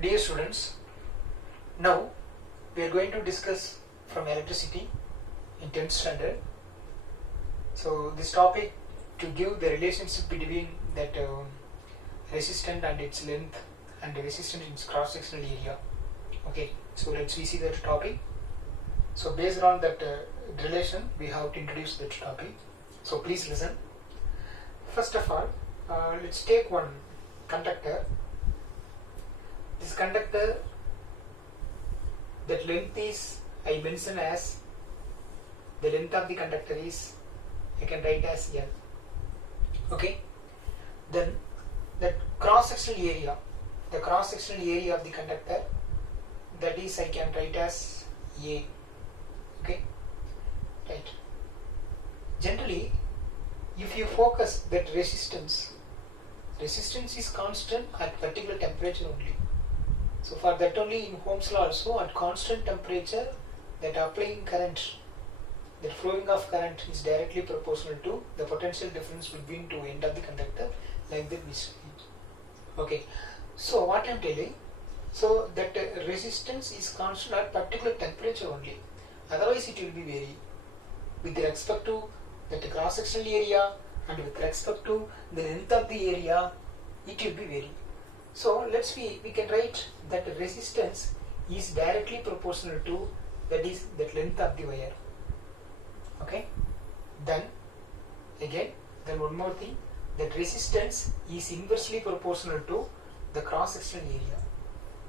Dear students, now we are going to discuss from electricity in 10th standard. So this topic to give the relationship between that resistant and its length and the resistant in its cross-sectional area. Okay, so let's see that topic. So based on that relation, we have to introduce that topic. So please listen. First of all, let's take one conductor. This conductor, that length is, I mention as, the length of the conductor is, I can write as L. Okay. Then that cross-sectional area, the cross-sectional area of the conductor, that is I can write as A. Okay. Right. Generally, if you focus that resistance is constant at particular temperature only. So for that only in Ohm's law also, at constant temperature, that applying current, that flowing of current is directly proportional to the potential difference between two ends of the conductor, like that we see. Okay. So what I am telling, so that resistance is constant at particular temperature only. Otherwise it will be vary with respect to that cross-sectional area and with respect to the length of the area, it will be vary. So we can write that resistance is directly proportional to that length of the wire. Okay. Then one more thing, that resistance is inversely proportional to the cross-sectional area.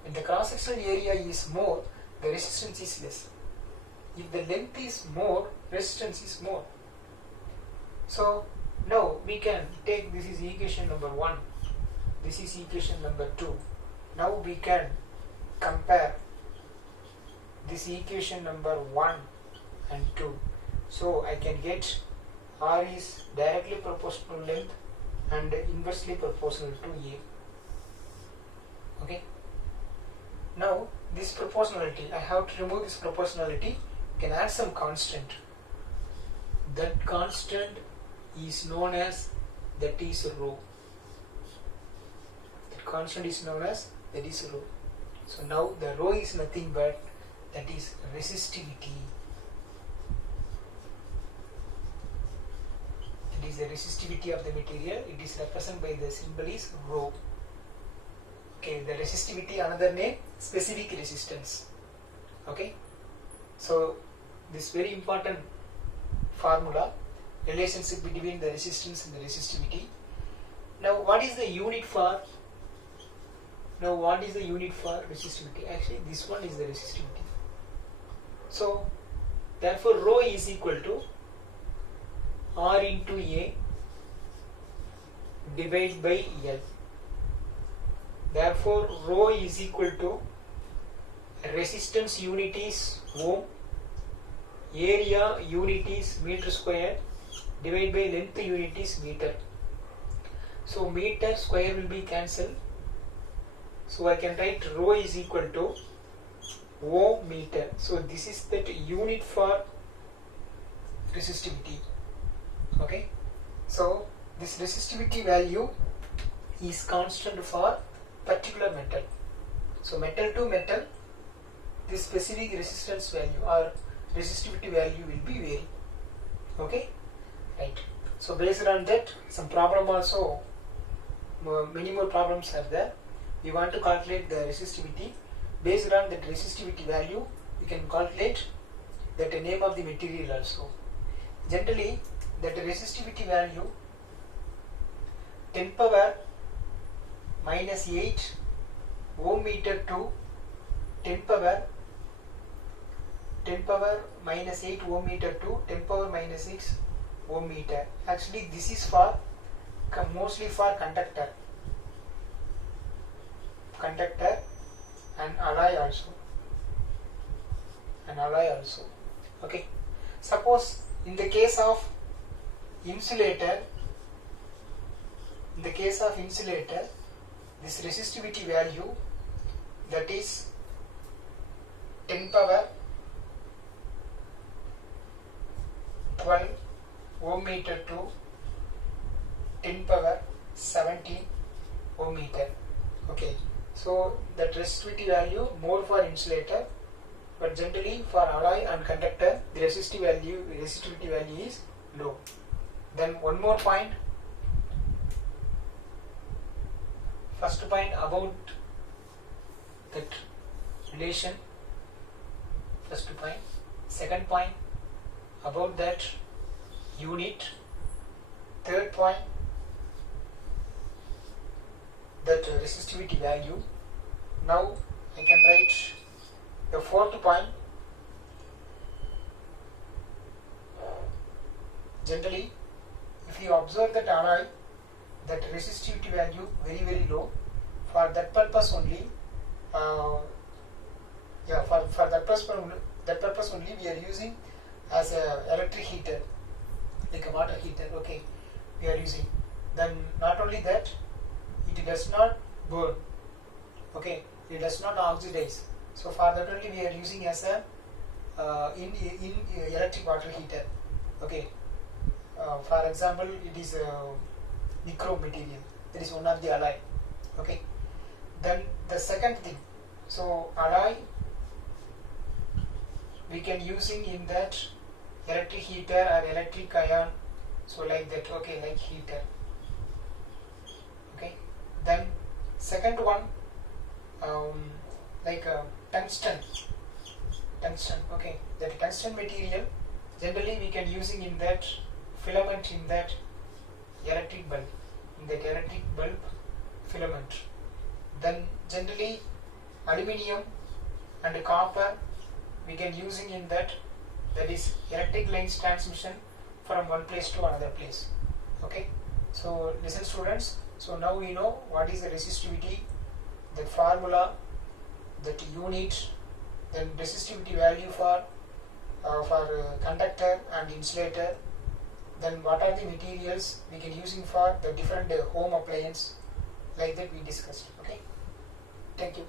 When the cross-sectional area is more, the resistance is less. If the length is more, resistance is more. So now we can take, this is equation number 1, this is equation number 2. Now we can compare this equation number 1 and 2. So I can get R is directly proportional to length and inversely proportional to A. Okay. Now this proportionality, I have to remove this proportionality, can add some constant. That constant is known as, that is rho. That constant is known as, that is rho. So now the rho is nothing but that is resistivity. It is the resistivity of the material. It is represented by the symbol is rho. Okay, the resistivity, another name, specific resistance. Okay. So this very important formula, relationship between the resistance and the resistivity. Now what is the unit for resistivity? Actually this one is the resistivity. So therefore rho is equal to R into A divided by L. Therefore rho is equal to, resistance unit is ohm, area unit is meter square, divided by length unit is meter. So meter square will be cancelled. So I can write rho is equal to ohm meter. So this is that unit for resistivity. Okay. So this resistivity value is constant for particular metal. So metal to metal, this specific resistance value or resistivity value will be vary. Okay. Right. So based on that, some problem also, many more problems are there. We want to calculate the resistivity. Based on that resistivity value, we can calculate that the name of the material also. Generally, that resistivity value 10 power minus 8 ohm meter to 10 power minus 8 ohm meter to 10 power minus 6 ohm meter. Actually this is for mostly for conductor and alloy also. Okay. Suppose in the case of insulator, this resistivity value, that is 10 power 12 ohm meter to 10 power 17 ohm meter. Okay. So that resistivity value more for insulator, but generally for alloy and conductor the resistivity value is low. Then one more point. First point about that relation. First point. Second point about that unit. Third point, that resistivity value. Now I can write the fourth point. Generally, if you observe that alloy, that resistivity value very low, for that purpose only, for that purpose only we are using as a electric heater, like a water heater. Okay, we are using. Then not only that, it does not burn. Okay, it does not oxidize. So for that only we are using as a in electric water heater. Okay, for example, it is nichrome material. That is one of the alloy. Okay. Then the second thing, so alloy we can using in that electric heater or electric ion. So like that. Okay, like heater. Okay. Then second one, like tungsten. Okay, that tungsten material generally we can using in that filament in that electric bulb, filament. Then generally aluminium and copper we can using in that is electric lines transmission from one place to another place. Okay, so listen students, so now we know what is the resistivity, that formula, that unit, then resistivity value for conductor and insulator, then what are the materials we can using for the different home appliance, like that we discussed. Okay, thank you.